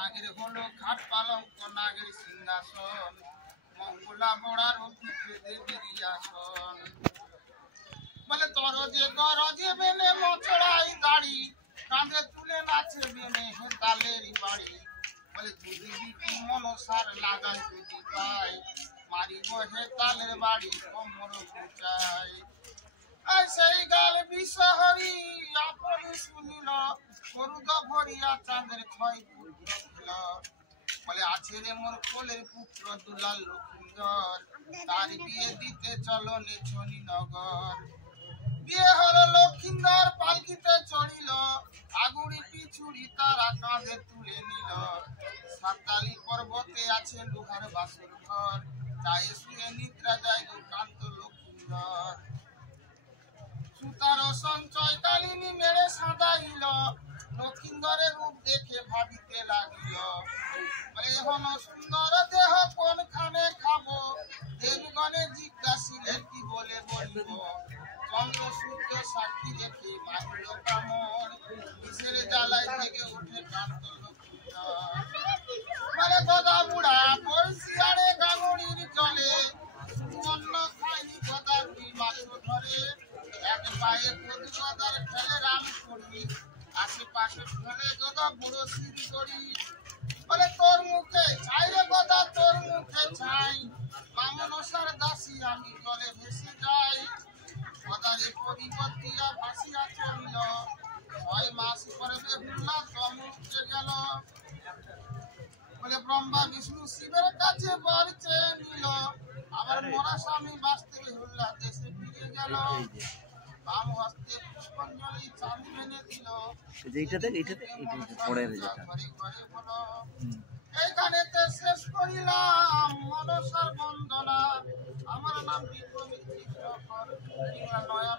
নাগের হলো খাট পালঙ্ক নাগের সিংহাসন মঙ্গলা মোড়ার পিঠে দেবীর আসন বলে তরজে গরজে বেনে মচড়াই দাড়ি কাঁধে তুলে নাচে বেনে হেতালের বাড়ি বলে যদি বিটি মনসার লাগাই যদি পায় মারিব হেতালের বাড়ি কোমর কুচাই সেই গাল বিষহরি আপন শুনিল করুদ ভরিয়া চাঁদের ক্ষয় পুত্র ছিল বলে আছে রে মোর কোলের পুত্র দুলাল লক্ষিন্দর তার বিয়ে দিতে চলো নেছনি নগর বিয়ে হলো লক্ষিন্দর পালকিতে চড়িল আগুড়ি পিছুড়ি তারা কাঁধে তুলে নিল সাতালি পর্বতে আছে লোহার বাসর ঘর চাই শুয়ে নিদ্রা যায় কান্ত লক্ষিন্দর সুতার সঞ্চয় কালিনী মেরে সাদাইল লক্ষিন্দরের রূপ দেখে ভাবিতে লাগিল বলে এখন সুন্দর দেহ কোনখানে খাবো দেবগণে জিজ্ঞাসিলে কি বলে বলিব চন্দ্র সূর্য সাক্ষী রেখে মারিল কামড় বিষের জ্বালাই থেকে উঠে কান্ত লক্ষিন্দর মানে গদা বুড়া বলসিয়ারে গাঙড়ির জলে অন্য খাইনি গদা দুই মাস ধরে এক পায়ে প্রতি গদার খেলে রাম করি আশেপাশে ফেলে গদা বুড়ো সিঁড়ি করি বলে তোর মুখে ছাই রে গদা তোর মুখে ছাই মামনসার দাসী আমি জলে ভেসে যাই গদারে পরিবর্তিয়া ভাসিয়া চলিল 6 মাস পরে বেহুলা তমুকে গেল বলে ব্রহ্মা বিষ্ণু শিবের কাছে বর চেয়ে নিল আবার মরা স্বামী বাঁচতে বেহুলা দেশে ফিরে গেল বাম হস্তে পুষ্পাঞ্জলি চাঁদি মেনে দিল এইখানেতে শেষ করিলাম মনসার বন্দনা আমার নাম বিক্রমিক চিত্রকর নয়া